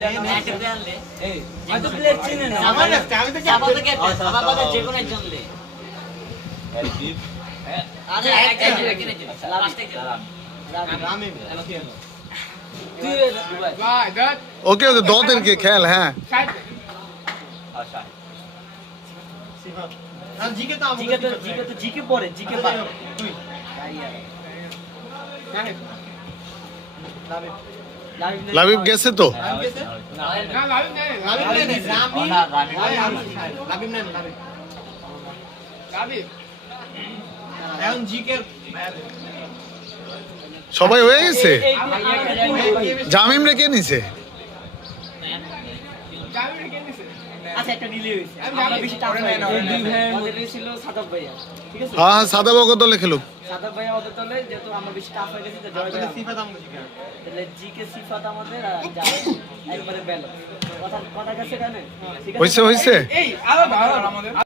okay okay 2 दिन के खेल हैं জিকে পরে জিকে লাবিব গেছে তো সবাই হয়ে গেছে জামিম রেখে নিছে আচ্ছা একটা নিলে হইছে আমরা বেশি টাফ হয় না দুই ভাইয়ের মধ্যে ছিল সাদাব ভাইয়া ঠিক আছে হ্যাঁ সাদা বকত খেলুক সাদাব ভাইয়া ওদের দলে যেহেতু আমরা বেশি টাফ হয়ে গেছি তো জয় জয় সিফাত আমাদের তাহলে জিকে সিফাত আমাদের আর একবারে ব্যালেন্স কথা কথা কাছে কানে ঠিক আছে হইছে এই আলাদা আমাদের